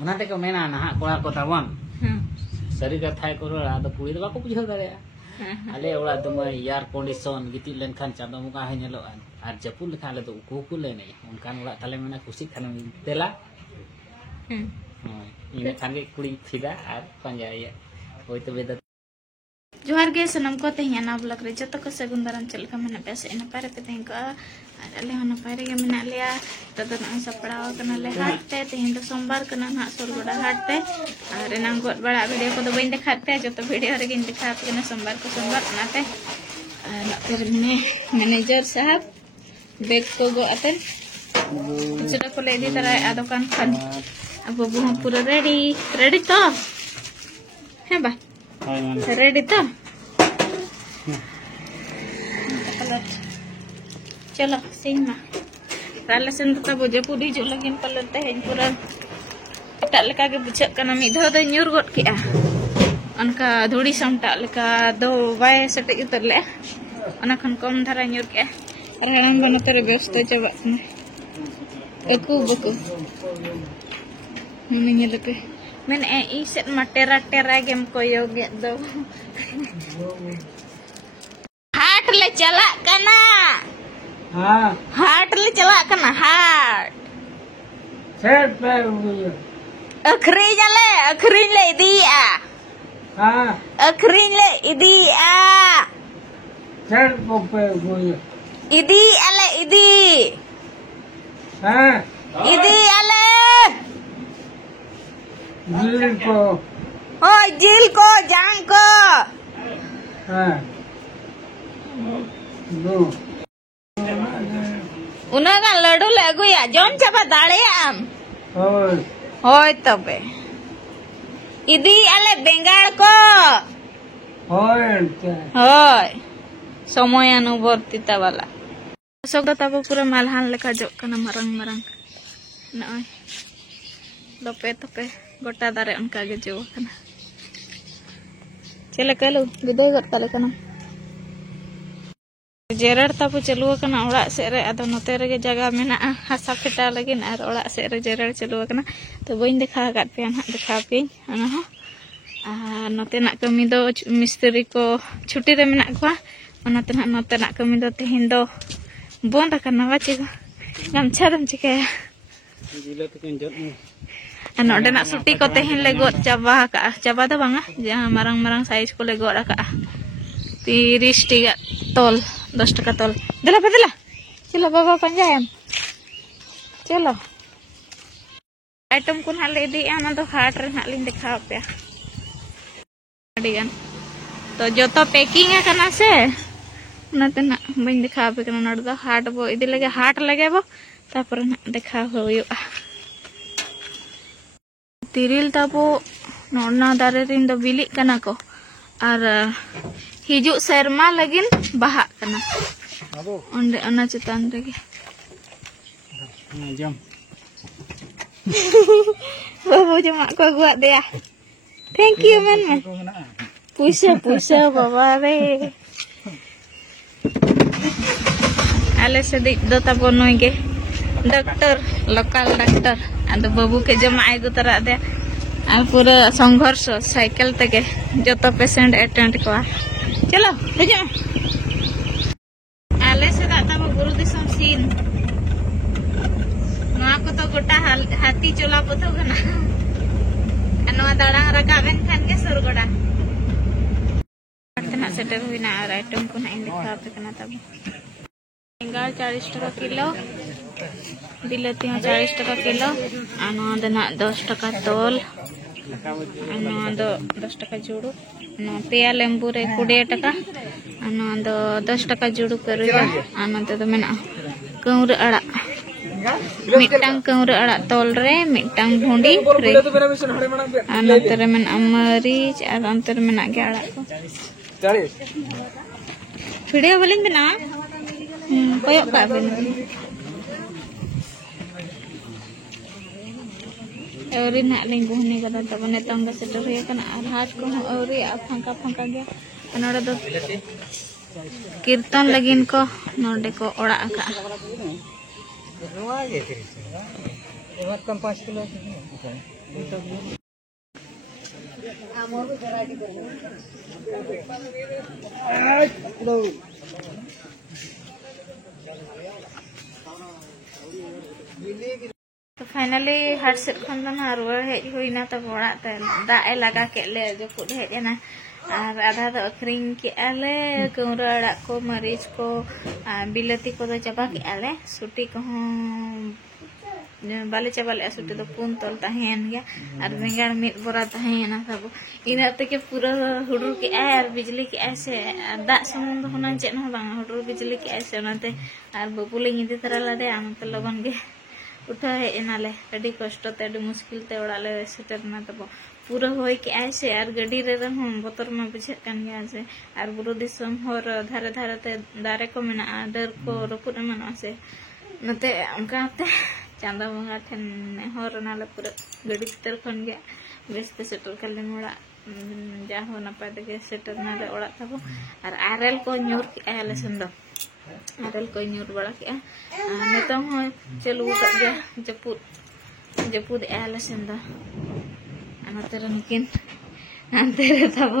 उनाते को मेना ना कोड़ा को तावन सरी कथा को रोड़ा तो कुड़ी तो बाको बुझाव दारे आले ओड़ा दम एयर कंडीशन गिति लेनखान चादो मुका हे नेलो आर जपुल लेखा आले तो उकु ले नहीं उनकान ओड़ा ताले मेना खुशी खान देला इने खान के कुड़ी फिदा आर पंजाया होय तो बेदा जोहार गे सनम को तेहिया ना ब्लॉग रे जतो को सगुन दारान चल का मने पैसे इन पारे पे तें को अले हना पारे के मने लिया तदन सपड़ाव कना ले हाटते तेहिन तो सोमवार कना ना सोलगोड़ा हाटते और ना गोट बड़ा वीडियो को तो बइन देखाते जतो वीडियो रे गिन दिखात कना सोमवार को सोमवार नाते नते मने मैनेजर साहब बैग को गो अते चुरा को ले दी तरह आ दुकान खान अब वो पूरा रेडी तो है बा रेडी तो चलो सिंह राले सेन तो बुझे पूरी जो लगिन पलते हैं पूरा टा लेका के बुझे कना मी धो दे न्यूर गट के अनका धुड़ी समटा लेका दो बाय सटे उतर ले अना खन कम धरा न्यूर के रान बन तरे व्यस्त चबा एकू बकू नने लेके men iset matera game koyo gitu hat le chala kana hat le chala kana hat set pe akhriñ le dia akhriñ le dia set ko pe idi ale idi idi ale जिल को जांग को उनका लड्डू लगू या जोम चबा दाड़े आम होय तबे इदी आले बेंगाल को होय समय अनुवर्तिता वाला सब तब पूरा मालहान लेका जो कना मरंग मरंग नय लोपे तपे गोटा दारे उनका के जो कना चले कलु गिदे गतले कना जेरड़ तापु चलु कना ओड़ा से रे आदो नते रे जगह मेना हासा फेटा लगिन आर ओड़ा से रे जेरड़ चलु कना तो बइन देखा काट पे ना देखा पे अना हो आ नते ना कमी दो मिस्त्री को छुट्टी रे मेना को ओनाते ना नते ना कमी दो तेहिन दो बोन रखना बाची को गमछा दम चिकाया जिला तो केन जत नोडेना सुटी को तेहिन ले गोद चाबा दो बांगा जहां मारंग मारंग साइज को ले गोद रखा 30 टिका तोल 10 टका तोल देला पे देला चलो बाबा पंजायम चलो आइटम को ना ले दी आना तो हाट रे ना लिन दिखा पे अडिगन तो जो तो पैकिंग है कना से उनाते ना बइन दिखा पे कना नड दो हाट बो इदी लगे हाट लगे बो तापर ना दिखा होयो तिरिल ताबो नोना दारे रिन दो बिलिक कना को और हिजु शर्मा लगिन बाहा कना ओंडे अना चितान रेगे जम बाबू जमा को गुआ दिया थैंक यू मन पुसे बाबा रे आले से दो ताबो नोगे डॉक्टर लोकल डॉक्टर आदो बाबू के जमा आगु तरा दे आ पूरा संघर्ष साइकिल तक जो तो पेशेंट अटेंड को चलो बुझो आले से दादा गुरु दिसम सीन नवा को तो गोटा हाथी चला पथो गना नवा दाड़ा रकाबेन खान के सुरगोड़ा तना सेटर हुइना और आइटम को ना दिखा पे कना तब बेंगाल 40 टका किलो बिलाती 40 टका किलो आनो दना 10 टका तोल आनो दो 10 टका जुड़ू नो पेया लेंबू रे 20 टका आनो दो 10 टका जुड़ू करूगा आनो तो मेना कौर अड़ा मिटांग कौर अड़ा तोल रे मिटांग भुंडी रे आनो तेरे मेना मरीच और अंतर मेना के अड़ा को 40 वीडियो बोलिंग बना koyok ka ben euri nak lingkuh ni kata tabane tangga setor ya kan arhat ko euri phangka gya anora do kirtan lagin ko norde ko oda ka Ematkan 5 kilo. तो finally हाट से खन ना रुआर hedge हुईना तो बड़ा ते दाए लगा के ले जो पुद हेजना और आधा तो अखरिंग के आले कौरा अड़ा को मरीच को बिलती को तो चबा के आले सुटी को बाले चाबाले सुटी तो पुन तोल तहेन गया और बेंगार मिट बोरा तहेना सब इना तके पूरा हुडुर के आर बिजली के ऐसे दा समुंद होना चेन हो बांग हुडुर बिजली के ऐसे ओनाते और बबुले निदि तरा लादे आम तो लगन गे उठा हेनाले अड़ी कष्ट ते अड़ी मुश्किल ते ओड़ाले सेटरना तब पूरा होय के ऐसे और गड्डी रे हम बतर में बुझे कान गया से और बुरु दिसम होर धारे धारे ते दारे को मेना डर को रपुद एमना से नते उनकाते चांदा बंगा ठन होर नाले पूरा गड्डी भीतर खन गया बेस्ते सेटर कलेन ओड़ा जा हो नपाय ते सेटर नाले ओड़ा तब और आरएल को न्यूर के आले संदो आरएल को न्यूर बड़ा के नेता हो चलू का गया जपुद आले संदो अनतेरे निकिन अंतेरे तब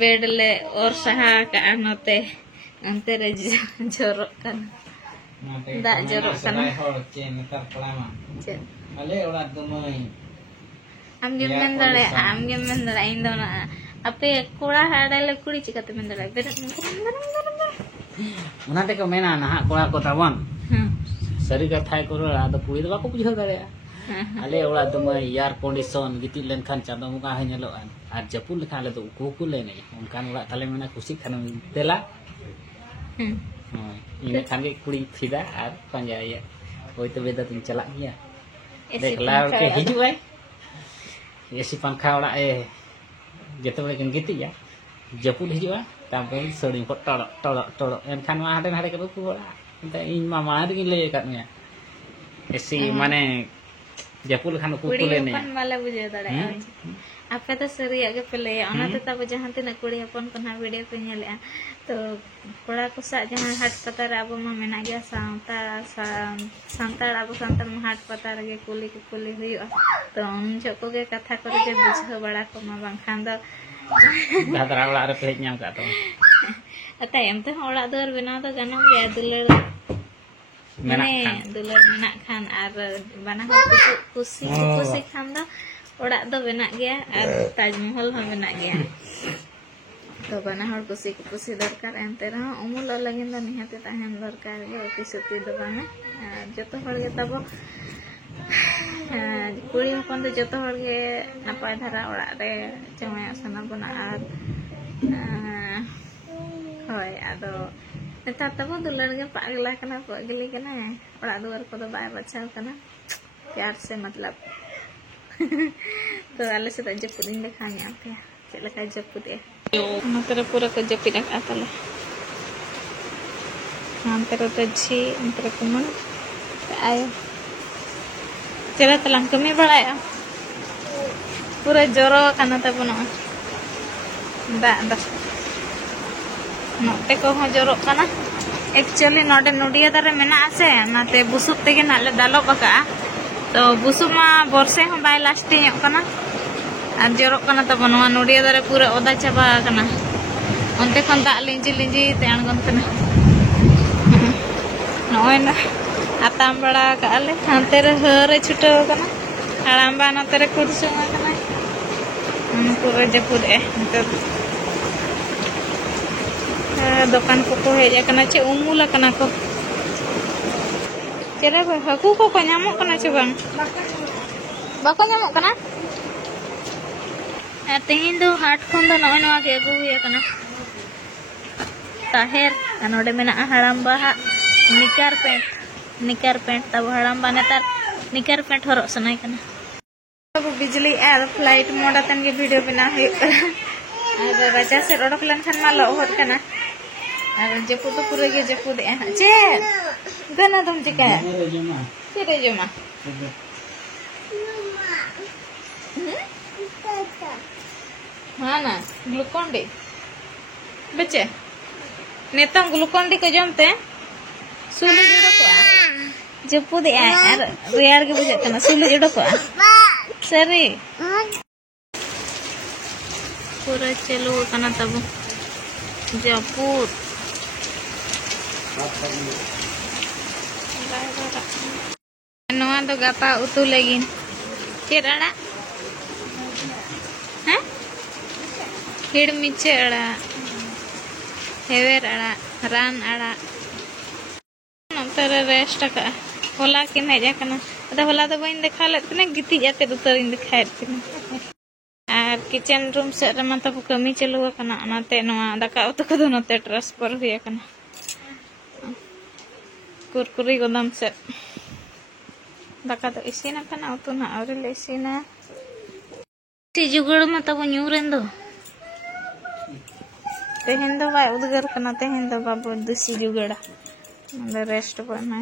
बेड ले और सहा का अनते अंतेरे जोरो कन दा जोरो कन अले ओड़ा दमई आम गे मेन दड़े इन दो ना अपे कोड़ा हाडले कुड़ी चिकाते मेन दड़े बेड उनाते को मेना ना कोड़ा को तावन सरी कथा को आदो कुड़ी दो बाको बुझाव दाड़े अले ओड़ा दमई एयर कंडीशन गिति लेनखान चांदो मुका हे नेलो आर जपुल लेखा ले तो उकु ले नहीं उनकान ओड़ा ताले मेना खुशी खान देला इन खान के कुड़ी फिदा आर पंजाया होय तो बेदा तुम चला गया देखला के हिजु है एसी पंखा ओड़ा ए जते बे किन गितिया जपुल हिजुआ ताबे सड़ी को टड़ टड़ टड़ एनखान मा हाडे हाडे के बकु ओड़ा इन मा मार गिन ले कात में एसी माने जपुल खान को ले ने अपन वाला बुझे दड़े आपे तो सरी आगे पले ओनाते तब जहां तिना कुड़ी अपन कना वीडियो को नेले तो कोड़ा को सा जहां हाट पतार अब मा मेना गया सांतार अब सांतार मा हाट पतार गे कुली के कुली हुई तो उन जको के कथा करे के बुझे बड़ा को मा बां खान दो दादरा ओड़ा रे पेज नाम का तो तायम तो ओड़ा दर बना तो गनो गया दुलर मैंने दुलर मेना खान और बना कुसी कुसी खान दो ओड़ा दो बना गया और ताजमहल हम बना गया तो बना हर कुसी कुसी दरकार एनते रहा उमुल लगिन द निहाते ताहेन दरकार गे किसती द बाने जतो हर गे तब कुड़ी हपन तो जतो हर गे नपाय धारा ओड़ा रे जमाय सना बना और होय आदो नेतार तब दुलर गे पागला कना पगली कना ओड़ा दुआर को बाय बचाव कना प्यार से मतलब तो आले से जपुद देखा पे चलका जपुद अंतर पूरा को जपी रखा तले अंतर तो झी अंतर को मन आयो चला तलांग कमी बड़ाया पूरा जोरो कना तबनो दा दा नोटे को हो जोरो कना एक्चुअली नोटे नोडिया दारे मेना आसे नाते बुसुप तेगे नाले दालो बका तो बुसुमा बरसे हम बाय लास्टिंग कना और जोरो कना तब नवा नोडिया दारे पूरा ओदा चाबा कना ओनते खन दा लिंजी लिंजी ते अणगन कना नोय ना आताम बड़ा काले हांते रे हरे छुटो कना हड़ामबा नते रे कुडसुमा कना पूरा जपुद दुकान को हेज कना चे उमुल कना को चेरे हाकू को नामो कना चे बांग बाको नामो कना तेहिन दो हाट खन दो नय नवा के अगु हुई कना ताहेर नोडे मेना हड़ामबा निकर पेंट तब हड़ामबा नेतार निकर पेंट हरो सनाय कना अब बिजली आर फ्लाइट मोड अतन के वीडियो बना है और राजा से रोडक लन खान मा लोहत कना और जपुद तो पूरा के जपुद चे गना तुम चिका चे जमा हाँ ना ग्लूकोन डी बच्चे नेता ग्लूकोन डी को जमते सुली जुड़ो को जपुद रेयर के बुझे सुलू उडक सरी पूरा चलू तब जपुद गापा उतु लगी चेर आड़ा हाँ हिड़मिचे आड़ा हेवेर आड़ा रान आड़ा रेस्ट होला की हेजा होला तो बी देखा लेना गिती जाते उतर देखा और किचन रूम से तब कमी चालू दाका उतु को नोते ट्रांसफर हुई कुरकुरी गोदाम से दाका तो इसीना उतु ना और इसीना जुगाड़ में तब न्यूरें तेहन दो बाय उदगर कना तेहन दो बाबू दूसरी जुगाड़ा रेस्ट बना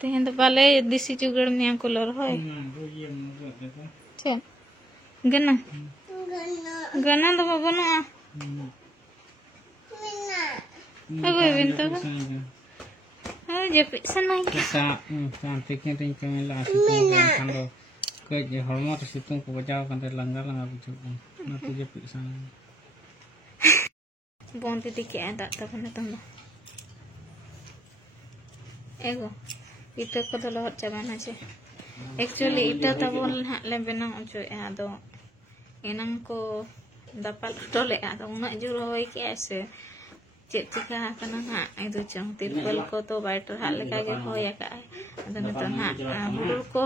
तेहन दो बाले देसी जुगाड़ में कूलर हो गना गना तो बाबू ना अगो बिन तो जपि सनाई शांति के दिन के में लास्ट खांदो कज हरमो तो सितुंग को बजाव कंते लंगा लंगा बुझो ना तो जपि सनाई बोंती दिखे दा तब ने तुम एगो इटा को तो लहर चाबाना छे एक्चुअली इटा तब ले बेना अचो आदो एनम को दापाल टोले आदो उना जुर होय के ऐसे चेक चिका कना ना एदो चंग तिरपल को तो बाइटर हाल लेका के होय का अदो न तो ना हुडुर को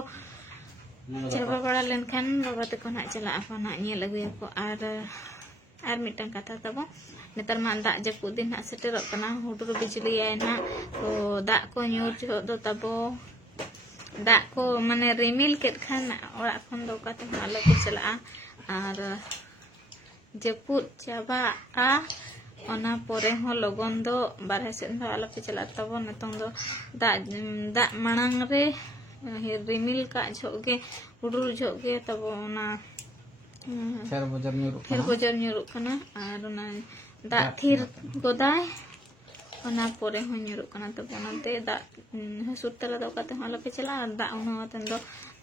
चाबा बड़ा लेनखान बाबा तक ना चला अपना नेल अगुया को आर मिटन कथा तब नेतर मा दा जपुद दिन ना सेटेरो कना हुडुर बिजली आयना तो दा को न्यूर जो दो तब दा को माने रिमिल के खान ओड़ा खन दो कते आलो को चला और जपुद चाबा आ ओना पोरे हो लगन दो बारह से आलो पे चला तब नतों दो दा मांग रे रिमिल का झोगे हुडुर झोगे तब ओना फेर बजर न्यूरुक कना और ओना दा थिर गोदाय ओना पोरे हो न्यूरुक कना तब ओनाते दा सुतला दो कते आलो पे चला दा ओना तन दो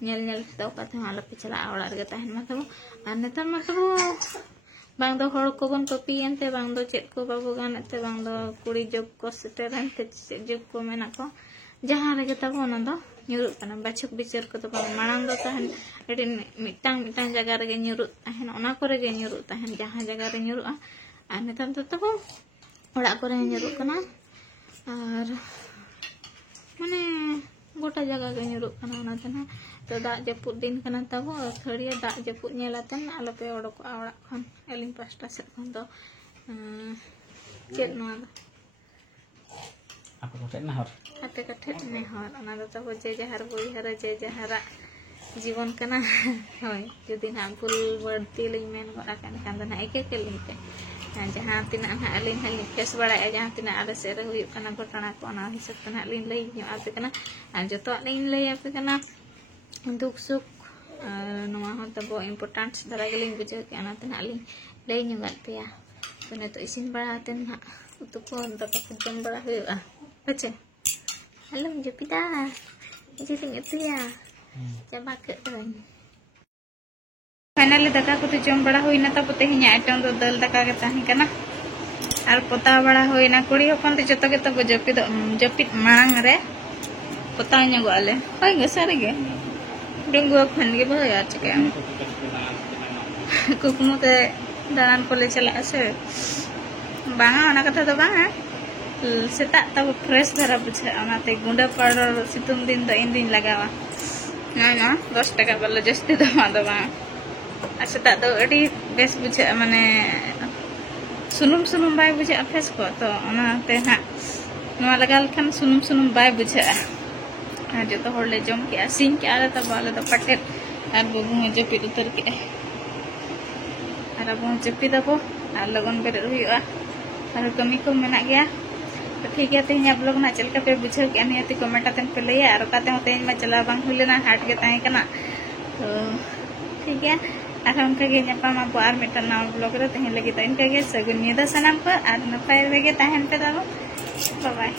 नेल नेल दो कते आलो पे चला ओड़ा रे तहन मा तब और नेतर मा तब बांग दो हर को बन पपियनते बांग दो चेक को बाबू गानते बांग दो कुड़ी जब को सेटेरनते जब को मेना को जहां रे तब ओना दो न्यूरुक कना बाछक बिचार को तो मांग दो तहन एडी मिटांग मिटांग जगह रे न्यूरुक तहन ओना करे गे न्यूरुक तहन जहां जगह रे न्यूरुक और नेतर तो तब ओड़ा करे न्यूरुक कना और माने गोटा जगह गे न्यूरुक कना ओना तना तो दा जपुद दिन कना तब थड़िया दा जपुद नेलातन आलो पे ओडको ओड़ा खन एलिंग पास्टा से खन तो चेक नवा आप को ना हर हाथे कठे ने हर ओना दो तब जे जहर बुइहर जे जहरा जीवन कना होय जुदी ना भूल बढ़ती लिंग मेन गोड़ा कान ना एके के लिंग पे जहां तिना ना अलिंग हली फेस बड़ा जहां तिना आले से रे हुई कना घटना को ना हिसाब कना लिंग लई आपे कना जतो लिंग लई आपे कना दुख सुख नवा हो तब इम्पोर्टेंट धरा गेलिंग बुझे के ना तना लिंग लई नुगत पेया तो ने तो इसिन बड़ा तेन ना उतु को दाका को जम बड़ा हुआ बचे हेलो जपिता इजे तिंग एतिया चाबा के फाइनली दाका को तो जम बड़ा हुई ना तब तेहिया आइटम दो दल दाका के ताही कना और पोता बड़ा हुई ना कुड़ी होपन तो जतो के तब जपित मांग रे पोता न्यागो आले होय गे सारे गे डुंगो खन गे भय आ चके कुकमु ते दान को ले चला से बांगा ओना कथा तो बांगा सेता तब फ्रेश धरा बुझे ओनाते गुंडा पाउडर सितुम दिन तो इन दिन लगावा ना 10 टाका बल्ले जस्ती दमा दबा सेता तो अडी बेस बुझे माने सुनुम सुनुम बाय बुझे फेस को तो ओनाते ना नवा लगाल खान सुनुम सुनुम बाय बुझे जो तो होले जम के सिंह के आले तब वाले तो पटेल और बबू जपी उतर के और अब जपी दबो और लगन बेरे हुआ और कमी को मेना गया तो ठीक है तेज आप लोग ना चल पे बुझे के नियति कमेंट आते पे लैया और काते होते में चला बांग हुलेना हाट के ताई कना तो ठीक है और उनका गे नपा बार मिटन ना ब्लॉग रे तेज लगी तो इनका गे सगुन निदा सनाम को और नपाय वेगे ताहन पे दाबो बाय बाय।